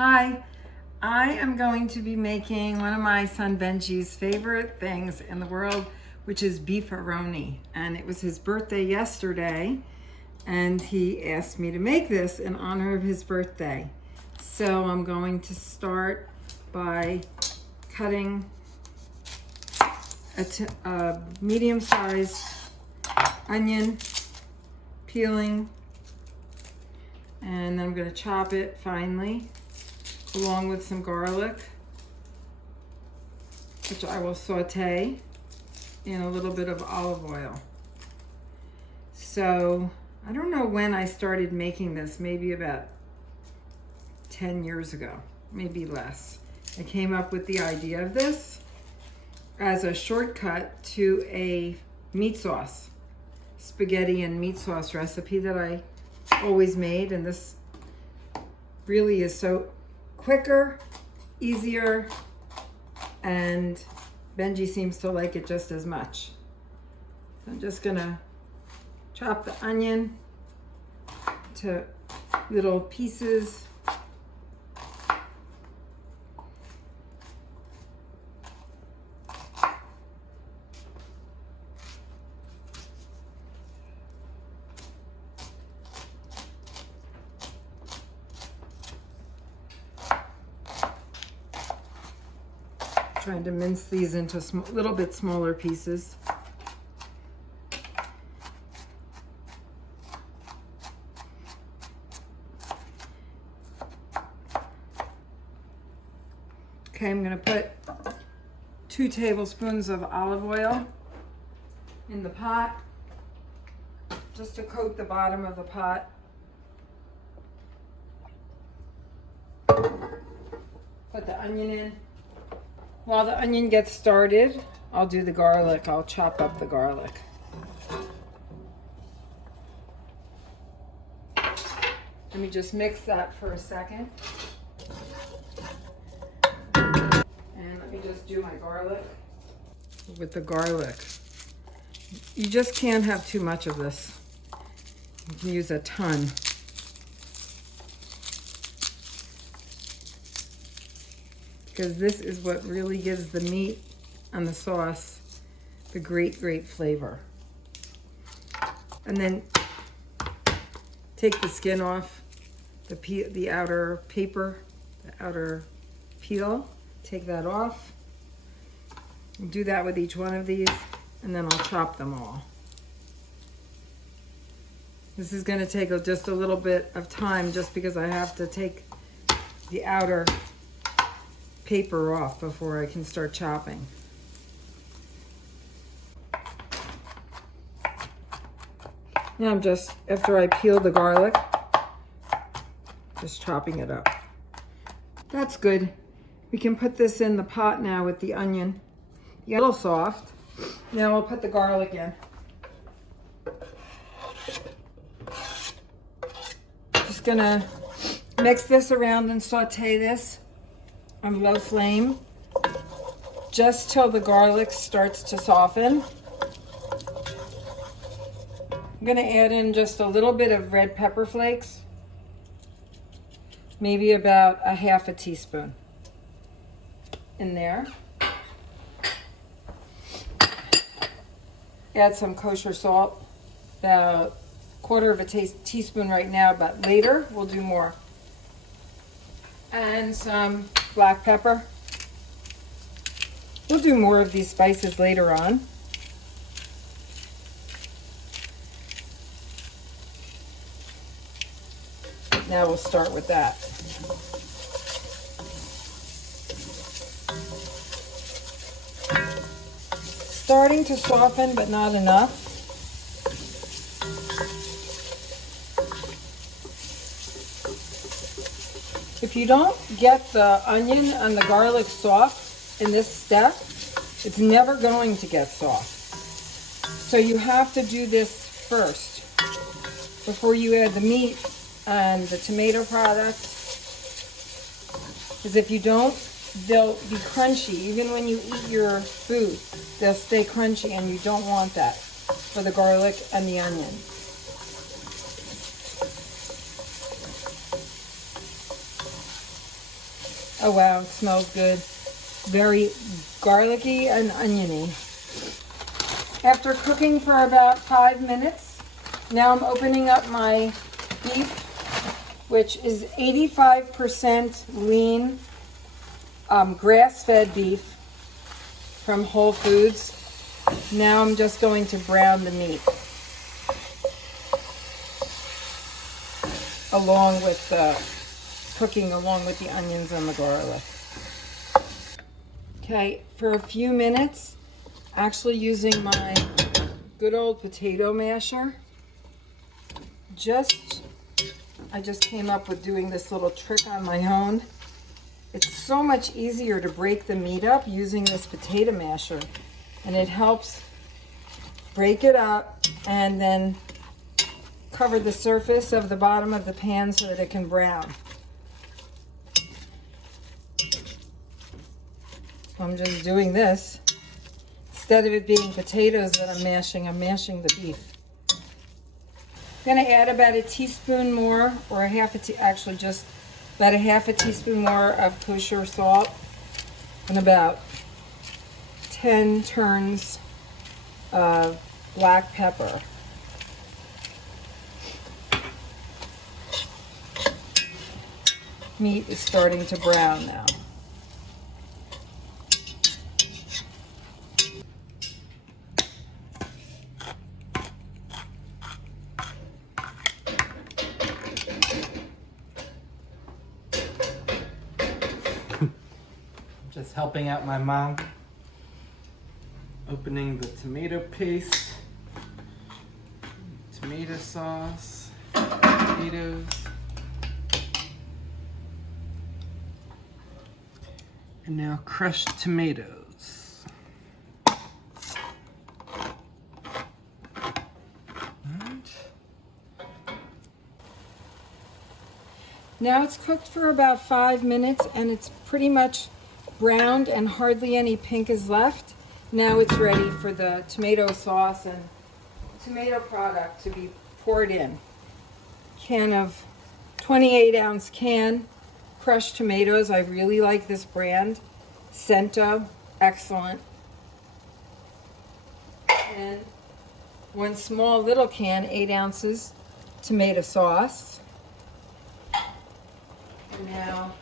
Hi, I am going to be making one of my son Benji's favorite things in the world, which is beefaroni. And it was his birthday yesterday, and he asked me to make this in honor of his birthday. So I'm going to start by cutting a medium-sized onion, peeling, and then I'm going to chop it finely, along with some garlic, which I will saute in a little bit of olive oil. So I don't know when I started making this, maybe about 10 years ago, maybe less. I came up with the idea of this as a shortcut to a meat sauce, spaghetti and meat sauce recipe that I always made, and this really is so quicker, easier, and Benji seems to like it just as much. So I'm just gonna chop the onion to little pieces. Trying to mince these into a little bit smaller pieces. Okay, I'm going to put 2 tablespoons of olive oil in the pot, just to coat the bottom of the pot. Put the onion in. While the onion gets started, I'll do the garlic. I'll chop up the garlic. Let me just mix that for a second. And let me just do my garlic. With the garlic, you just can't have too much of this. You can use a ton. Because this is what really gives the meat and the sauce the great flavor. And then take the skin off, the outer paper, the outer peel, take that off. Do that with each one of these, and then I'll chop them all. This is going to take just a little bit of time, just because I have to take the outer paper off before I can start chopping. Now I'm just, after I peel the garlic, just chopping it up. That's good. We can put this in the pot now with the onion. It's a little soft. Now we'll put the garlic in. Just gonna mix this around and saute this on low flame, just till the garlic starts to soften. I'm gonna add in just a little bit of red pepper flakes, maybe about a half a teaspoon in there. Add some kosher salt, about a quarter of a teaspoon right now, but later we'll do more. And some black pepper. We'll do more of these spices later on. Now we'll start with that. Starting to soften, but not enough. If you don't get the onion and the garlic soft in this step, it's never going to get soft. So you have to do this first before you add the meat and the tomato product. Because if you don't, they'll be crunchy. Even when you eat your food, they'll stay crunchy, and you don't want that for the garlic and the onion. Oh wow, it smells good. Very garlicky and oniony. After cooking for about 5 minutes, now I'm opening up my beef, which is 85% lean, grass-fed beef from Whole Foods. Now I'm just going to brown the meat along with cooking along with the onions and the garlic. Okay, for a few minutes, actually using my good old potato masher. I just came up with doing this little trick on my own. It's so much easier to break the meat up using this potato masher, and it helps break it up and then cover the surface of the bottom of the pan so that it can brown. I'm just doing this. Instead of it being potatoes that I'm mashing the beef. I'm going to add about a teaspoon more, or actually just about a half a teaspoon more of kosher salt and about 10 turns of black pepper. Meat is starting to brown now. Just helping out my mom, opening the tomato paste, tomato sauce, potatoes, and now crushed tomatoes. Now it's cooked for about 5 minutes and it's pretty much browned and hardly any pink is left. Now it's ready for the tomato sauce and tomato product to be poured in. 28-ounce can, crushed tomatoes. I really like this brand. Cento, excellent. And one small little can, 8 ounces, tomato sauce. And now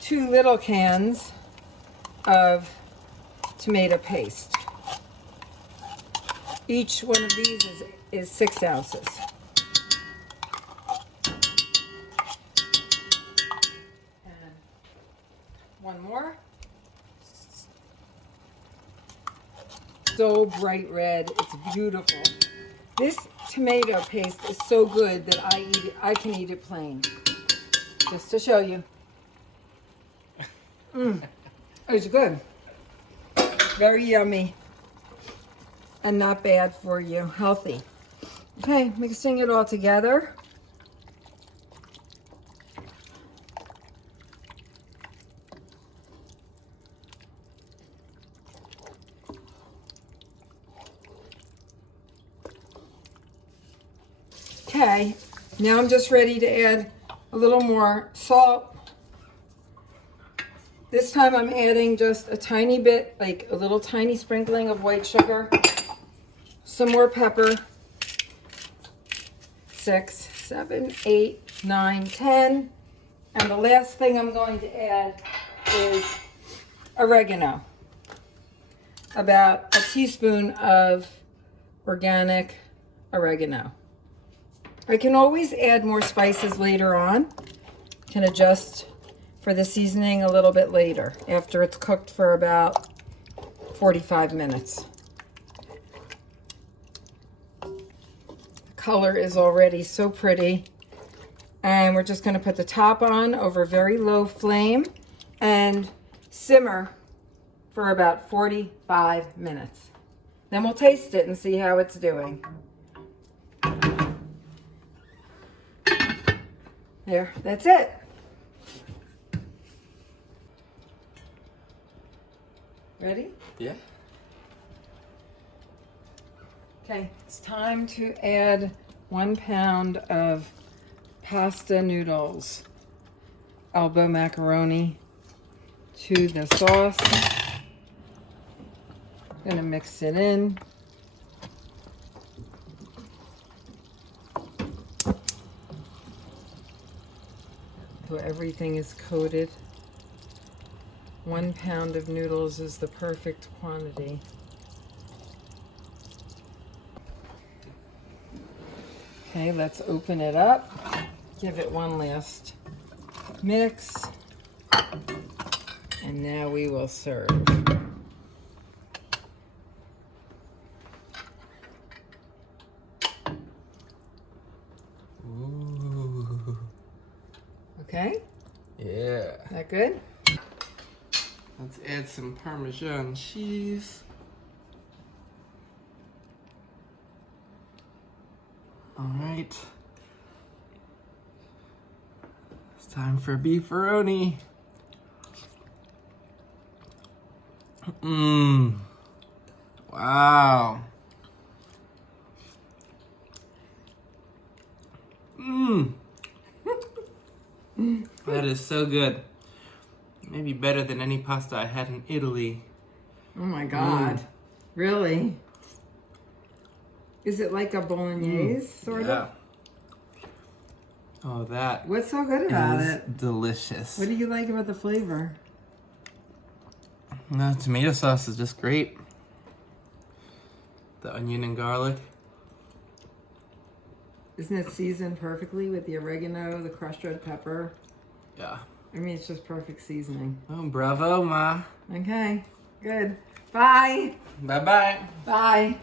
2 little cans of tomato paste. Each one of these is 6 ounces. And one more. So bright red, it's beautiful. This tomato paste is so good that I can eat it plain. Just to show you. It's good. Very yummy. And not bad for you. Healthy. Okay, mixing it all together. Okay, now I'm just ready to add a little more salt. This time I'm adding just a tiny bit, like a little tiny sprinkling of white sugar, some more pepper, 6, 7, 8, 9, 10, and the last thing I'm going to add is oregano. About a teaspoon of organic oregano. I can always add more spices later on. Can adjust for the seasoning a little bit later after it's cooked for about 45 minutes. The color is already so pretty. And we're just going to put the top on over very low flame and simmer for about 45 minutes. Then we'll taste it and see how it's doing. There, that's it. Ready? Yeah. Okay, it's time to add 1 pound of pasta noodles. elbow macaroni to the sauce. Gonna mix it in. So everything is coated. 1 pound of noodles is the perfect quantity. Okay, let's open it up. Give it one last mix. And now we will serve. Ooh. Okay, Yeah. that good? Let's add some Parmesan cheese. All right. It's time for beefaroni. Mmm. Wow. Mmm. That is so good. Maybe better than any pasta I had in Italy. Oh my God. Really? Is it like a bolognese, sort of? Oh, that What's so good about is it? delicious. What do you like about the flavor? The tomato sauce is just great. The onion and garlic. Isn't it seasoned perfectly with the oregano, the crushed red pepper? Yeah. I mean, it's just perfect seasoning. Oh, bravo, Ma. Okay, good. Bye. Bye-bye. Bye.